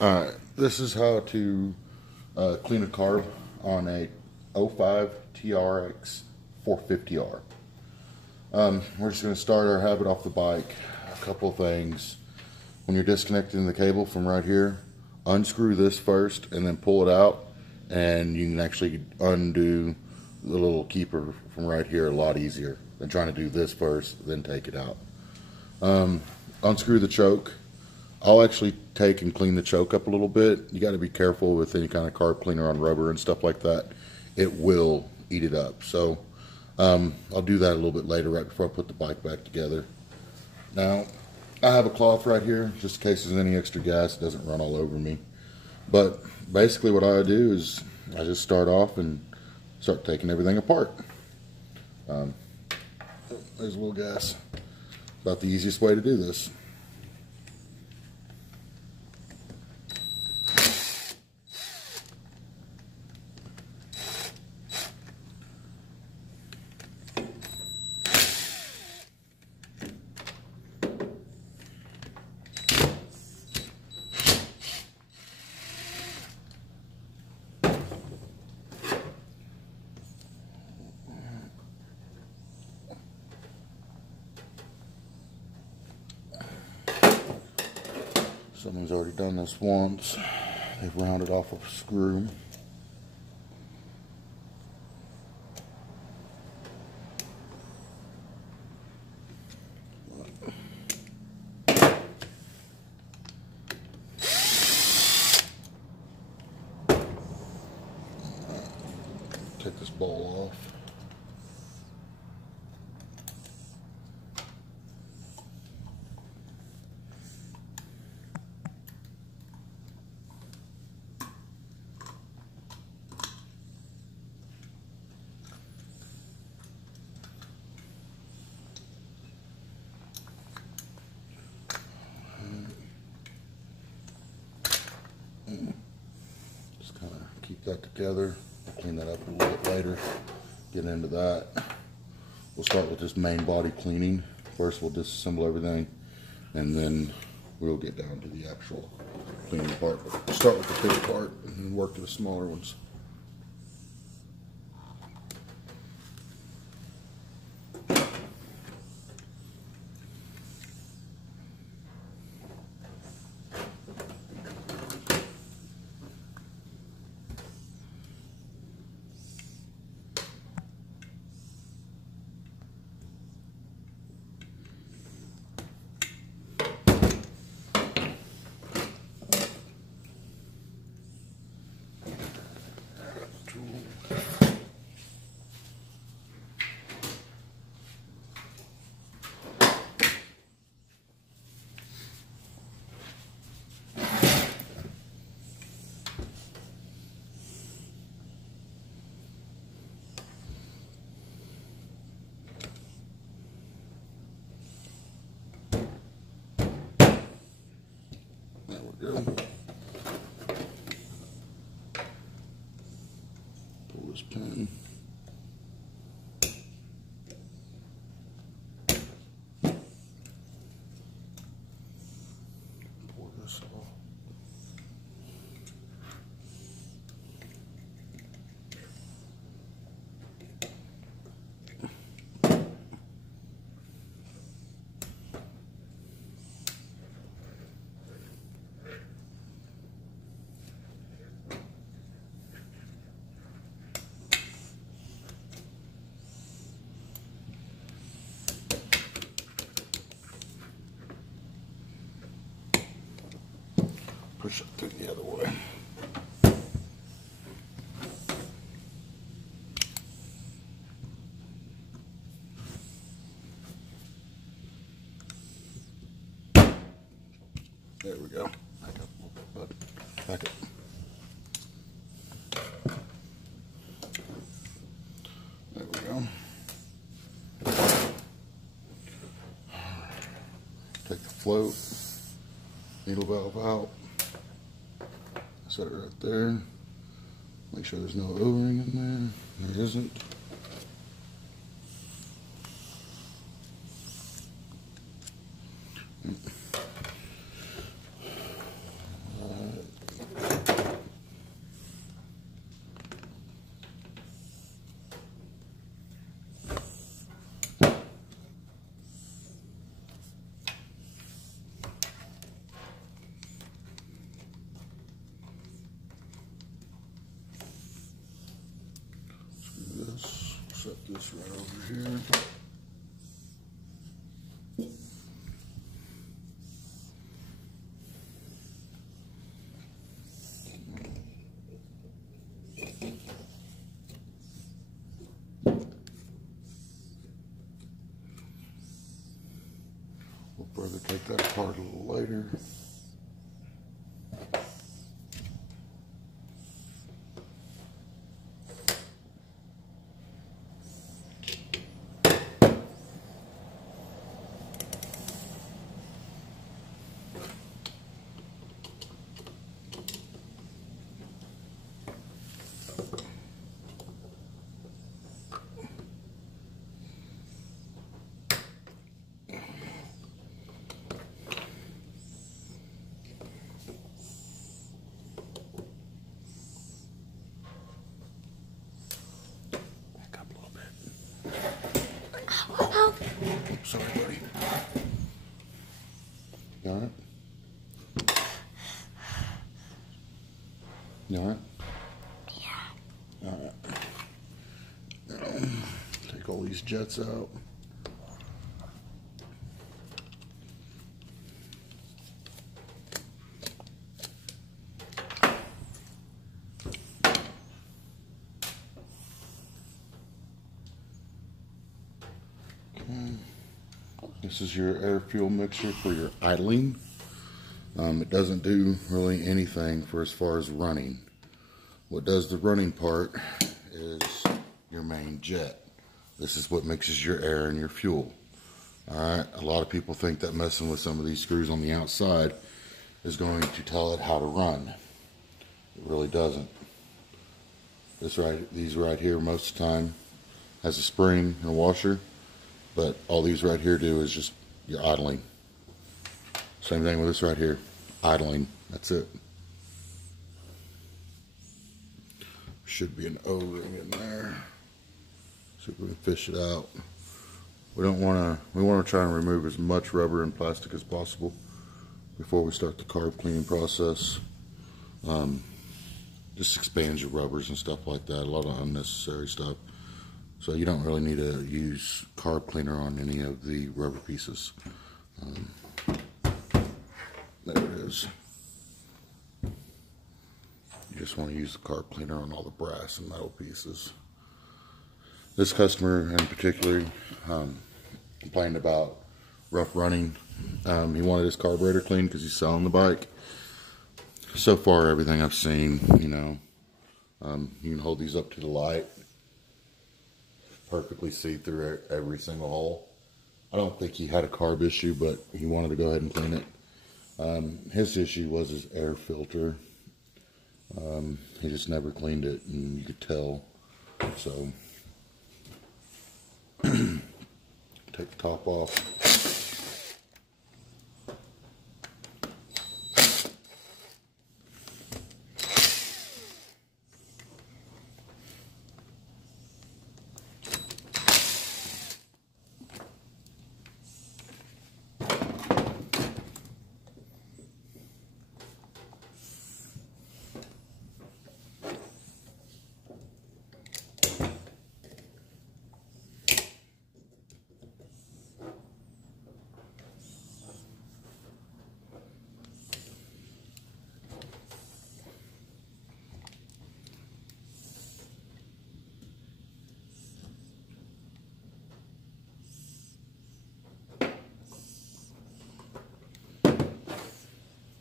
Alright, this is how to clean a carb on a '05 TRX 450R. We're just going to start our habit off the bike. A couple things. When you're disconnecting the cable from right here, unscrew this first and then pull it out, and you can actually undo the little keeper from right here a lot easier than trying to do this first, then take it out. Unscrew the choke. I'll actually take and clean the choke up a little bit. You got to be careful with any kind of carb cleaner on rubber and stuff like that. It will eat it up. So I'll do that a little bit later, right before I put the bike back together. Now, I have a cloth right here, just in case there's any extra gas, it doesn't run all over me. But basically what I do is I just start off and start taking everything apart. There's a little gas. About the easiest way to do this. Someone's already done this once. They've rounded off a screw. Take this ball off. Just kind of keep that together. I'll clean that up a little bit later. Get into that. We'll start with this main body cleaning. First we'll disassemble everything, and then we'll get down to the actual cleaning part. But we'll start with the big part and then work to the smaller ones. There we go. Pull this pin. Pour this off. Push it through the other way. There we go. Back up a little bit, bud. Back up. There we go. Take the float, needle valve out. Set it right there. Make sure there's no O-ring in there. There isn't. Alright. this right over here. We'll further take that apart a little later. Sorry, buddy. You alright? You alright? Yeah. Alright. Take all these jets out. This is your air fuel mixture for your idling. It doesn't do really anything for as far as running. What does the running part is your main jet. This is what mixes your air and your fuel. Alright, a lot of people think that messing with some of these screws on the outside is going to tell it how to run. It really doesn't. These right here most of the time has a spring and a washer. But all these right here do is just your idling. Same thing with this right here, idling. That's it. Should be an O-ring in there. See if we can fish it out. We want to try and remove as much rubber and plastic as possible before we start the carb cleaning process. Just expands your rubbers and stuff like that. A lot of unnecessary stuff. So you don't really need to use carb cleaner on any of the rubber pieces. There it is. You just want to use the carb cleaner on all the brass and metal pieces. This customer in particular complained about rough running. He wanted his carburetor cleaned because he's selling the bike. So far, everything I've seen, you can hold these up to the light. Perfectly see through every single hole. I don't think he had a carb issue, but he wanted to go ahead and clean it. His issue was his air filter. He just never cleaned it, and you could tell. So, take the top off.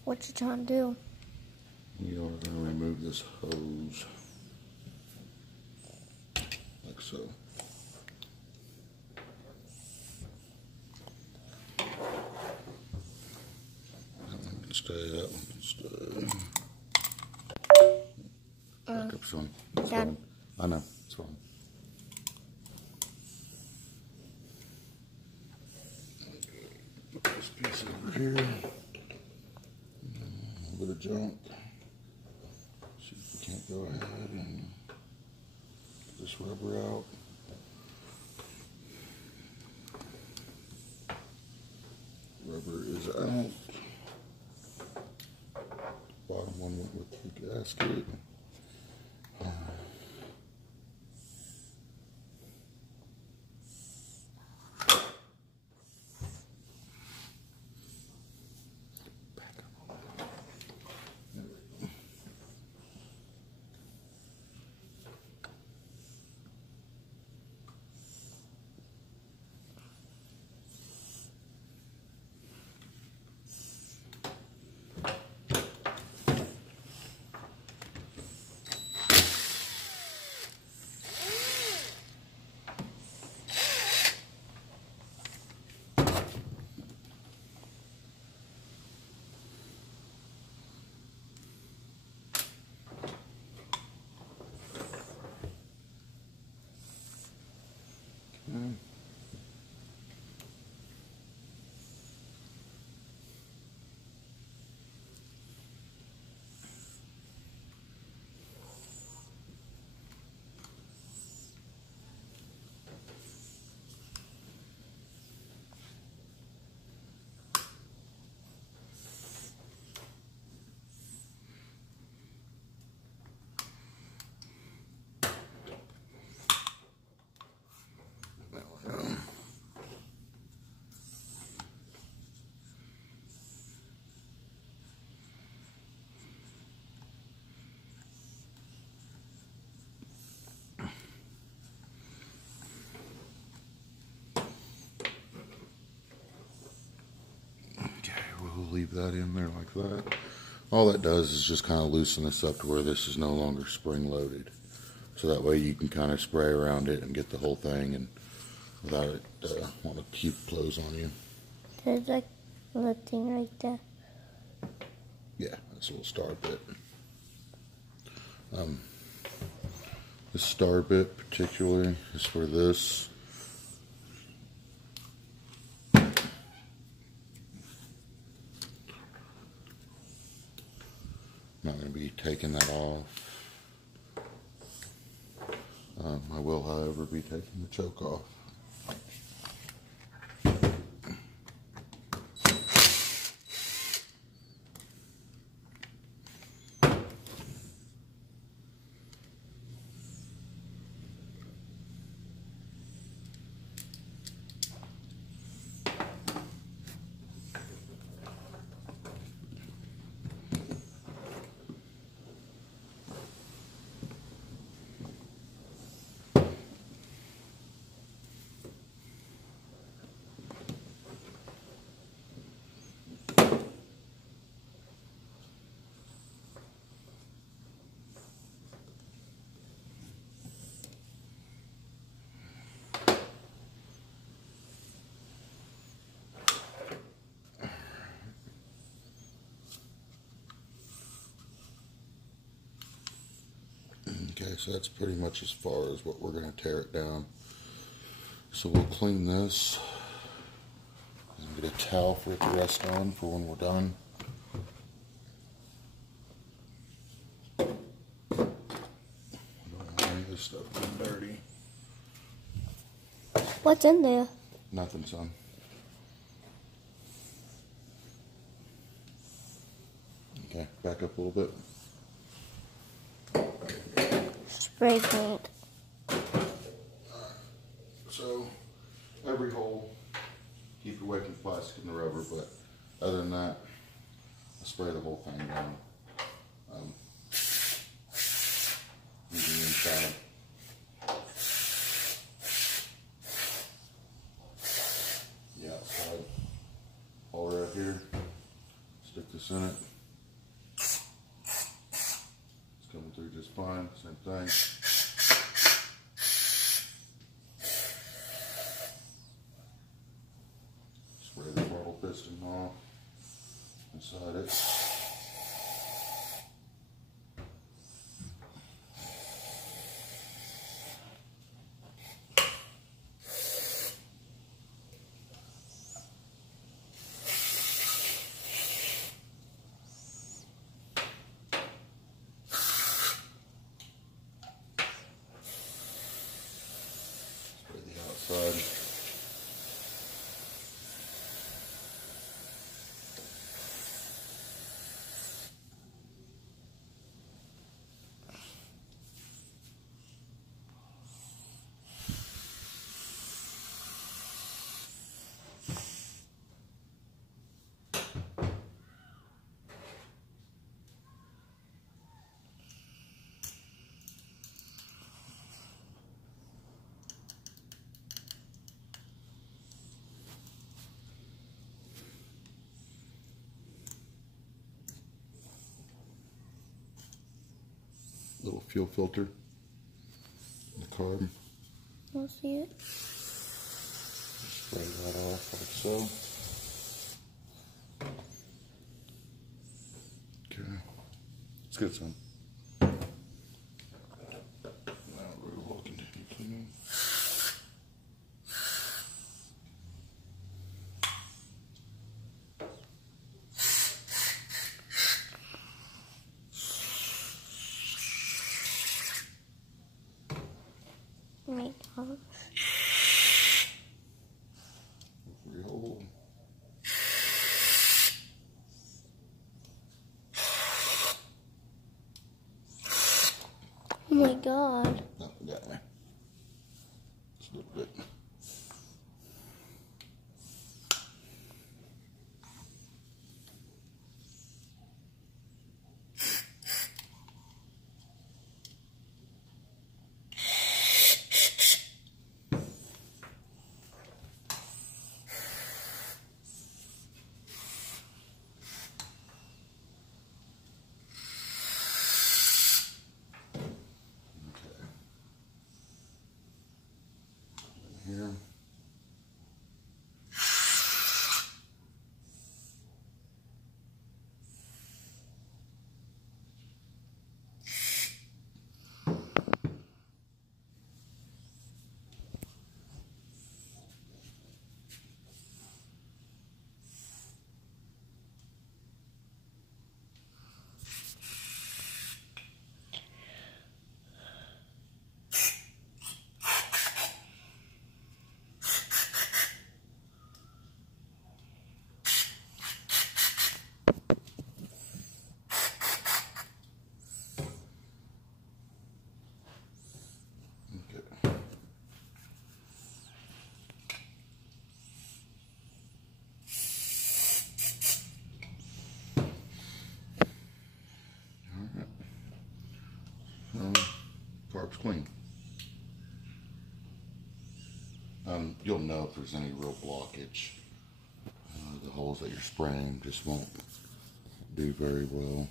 What you trying to do? We are going to remove this hose, like so. That one can stay, that one can stay. Back up some. It's fine. I know, it's fine. Put this piece over here. A bit of junk. See if we can't go ahead and get this rubber out. Rubber is out. Bottom one went with the gasket. leave that in there like that. All that does is just kind of loosen this up to where this is no longer spring loaded. So that way you can kind of spray around it and get the whole thing and without it wanting to keep close on you. There's like a little thing right there. Yeah, that's a little star bit. This star bit particularly is for this. Not going to be taking that off. I will, however, be taking the choke off. Okay, so that's pretty much as far as what we're going to tear it down. So we'll clean this and get a towel for it to rest on for when we're done. I don't want any of this stuff getting dirty. What's in there? Nothing, son. Okay, back up a little bit. Spray paint. So, every hole, keep away from the plastic and the rubber, but other than that, I spray the whole thing down. Using the inside. The outside. Hole right here. Stick this in it. It's coming through just fine. Same thing. Spray the throttle piston off inside it. Spray the outside. Little fuel filter in the carb. I'll see it. Spray that off like so. Okay, it's good, son. Now we will continue cleaning. Oh my gosh. Rehole. Oh my god. No, we got me. Just a little bit. car's clean. You'll know if there's any real blockage. The holes that you're spraying just won't do very well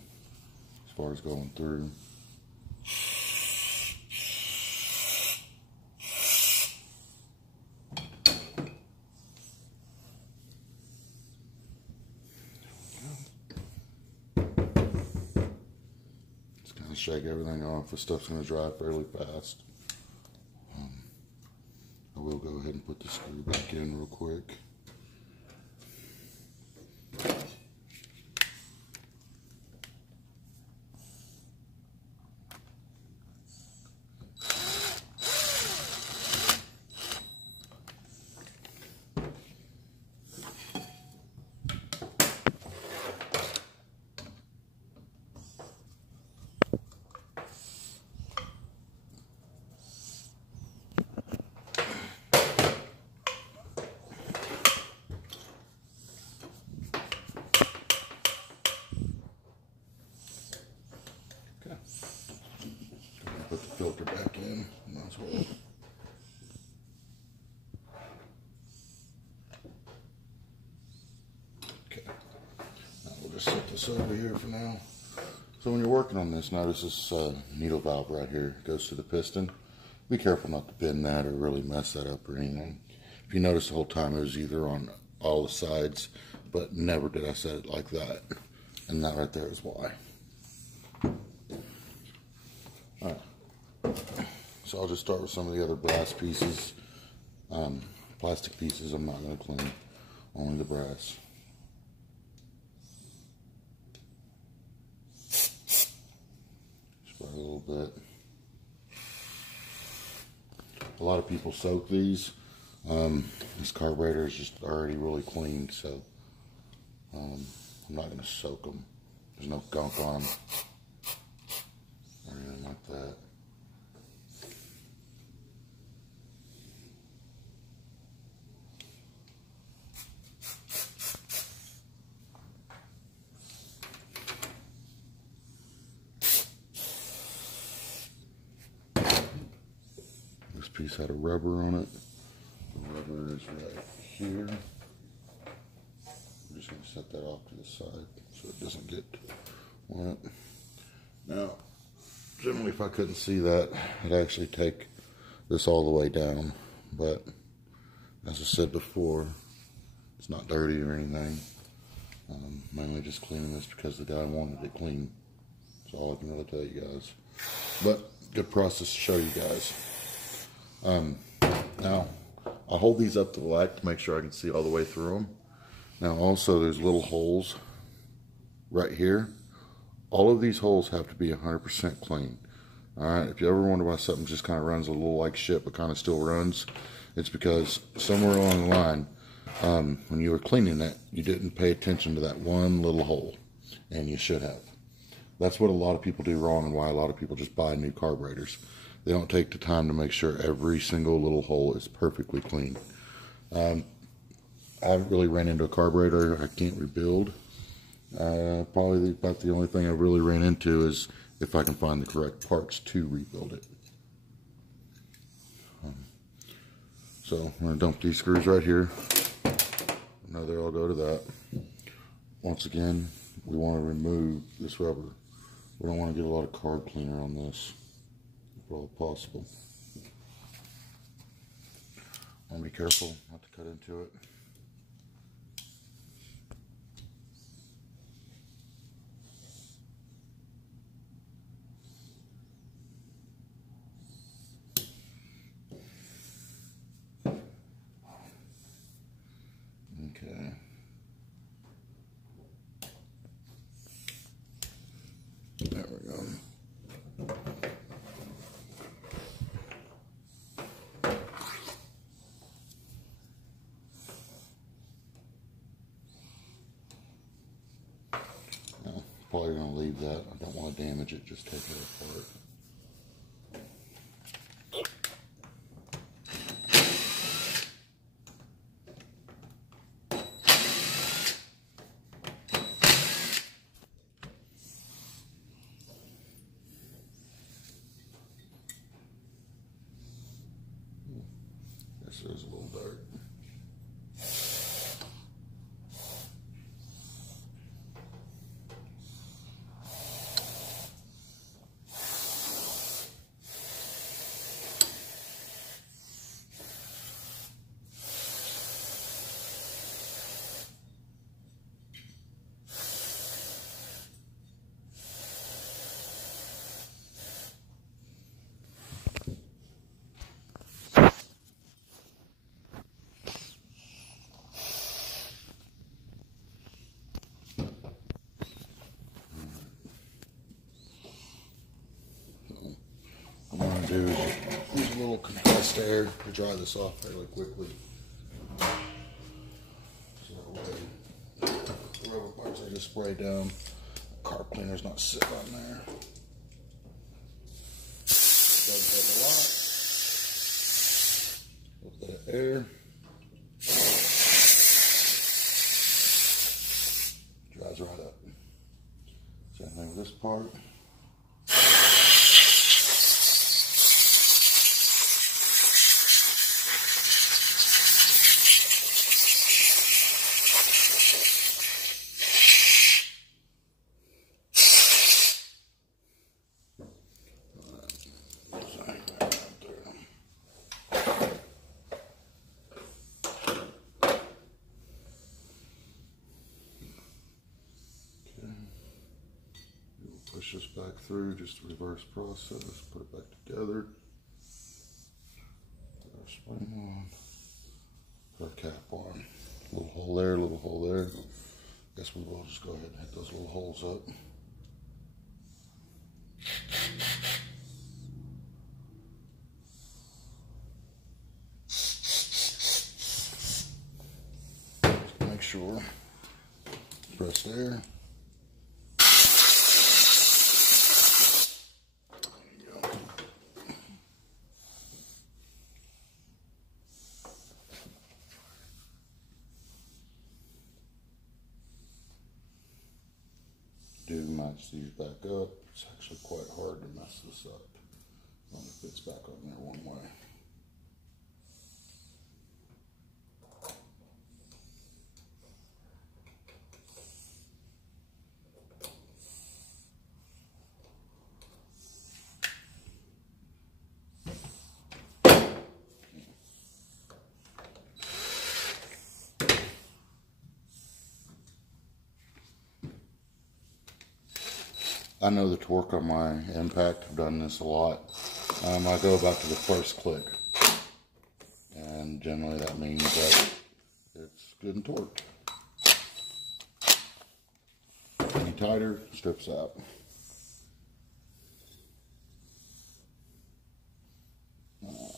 as far as going through. Just kind of shake everything off. This stuff's going to dry fairly fast. I will go ahead and put the screw back in real quick. Put the filter back in, might as well. Okay, now we'll just set this over here for now. So when you're working on this, notice this needle valve right here goes to the piston. Be careful not to bend that or really mess that up or anything. If you notice the whole time it was either on all the sides, but never did I set it like that. And that right there is why. Alright. So I'll just start with some of the other brass pieces. Plastic pieces I'm not going to clean, only the brass. Spray a little bit. A lot of people soak these. This carburetor is just already really clean, so I'm not going to soak them. There's no gunk on them or anything like that. This piece had a rubber on it. The rubber is right here. I'm just going to set that off to the side so it doesn't get wet. Now, generally if I couldn't see that, I'd actually take this all the way down. But, as I said before, it's not dirty or anything. Mainly just cleaning this because the guy wanted it clean. That's all I can really tell you guys. But, good process to show you guys. Now, I hold these up to the light to make sure I can see all the way through them. Now also there's little holes right here. All of these holes have to be 100% clean. Alright, if you ever wonder why something just kind of runs a little like shit but kind of still runs, it's because somewhere along the line, when you were cleaning it, you didn't pay attention to that one little hole, and you should have. That's what a lot of people do wrong and why a lot of people just buy new carburetors. They don't take the time to make sure every single little hole is perfectly clean. I haven't really ran into a carburetor I can't rebuild. Probably about the only thing I really ran into is if I can find the correct parts to rebuild it. So I'm going to dump these screws right here. Now they'll all go to that. Once again, we want to remove this rubber. We don't want to get a lot of carb cleaner on this, if at all possible. And be careful not to cut into it. Okay. There we go. Now, probably going to leave that. I don't want to damage it, just take it apart. Yes, there's a little dirt. What I'm going to do is use a little compressed air to dry this off fairly quickly. So that way the rubber parts are just sprayed down. The carb cleaner's not sitting on there. Doesn't take a lot. A little bit of air. Dries right up. Same thing with this part. Push this back through, just a reverse process, put it back together, put our spring on, put our cap on. Little hole there, little hole there. Guess we will just go ahead and hit those little holes up. Just make sure, press there. Might just use back up. It's actually quite hard to mess this up. It only fits back on there one way. I know the torque on my impact. I've done this a lot. I go about to the first click, and generally that means that it's good and torqued. Any tighter, strips out. No,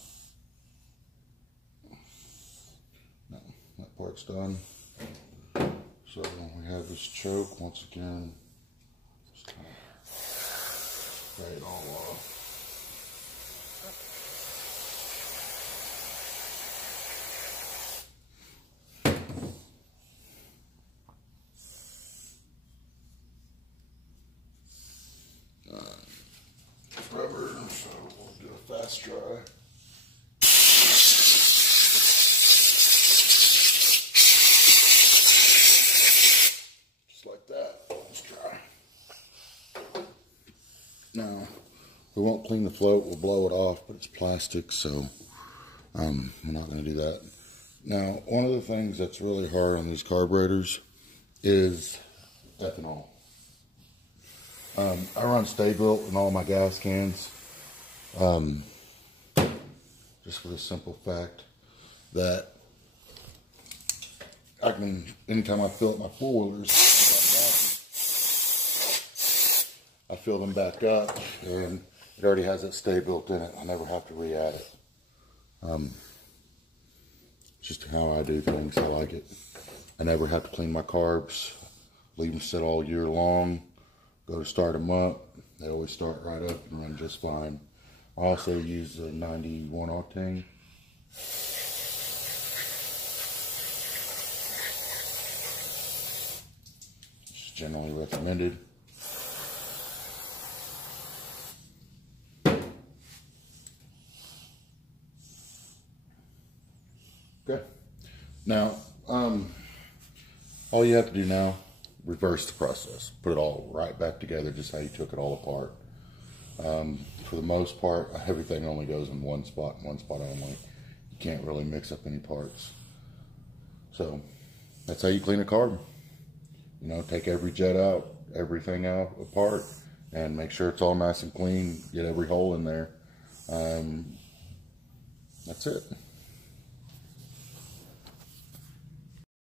that part's done. So we have this choke once again. Just kind of spray it all off. Rubber, so we'll do a fast dry. Just like that. Let's dry. Now, we won't clean the float, we'll blow it off, but it's plastic, so we're not going to do that. Now, one of the things that's really hard on these carburetors is ethanol. I run Stay Built in all my gas cans, just for the simple fact that I can, anytime I fill up my four-wheelers, I fill them back up, and it already has that Stay Built in it. I never have to re-add it. Just how I do things, I like it. I never have to clean my carbs, leave them sit all year long. Go to start them up, they always start right up and run just fine. I also use the 91 octane. It's generally recommended. Now, all you have to do now, reverse the process. Put it all right back together, just how you took it all apart. For the most part, everything only goes in one spot only. You can't really mix up any parts. So that's how you clean a carb. You know, take every jet out, everything out apart, and make sure it's all nice and clean. Get every hole in there. That's it.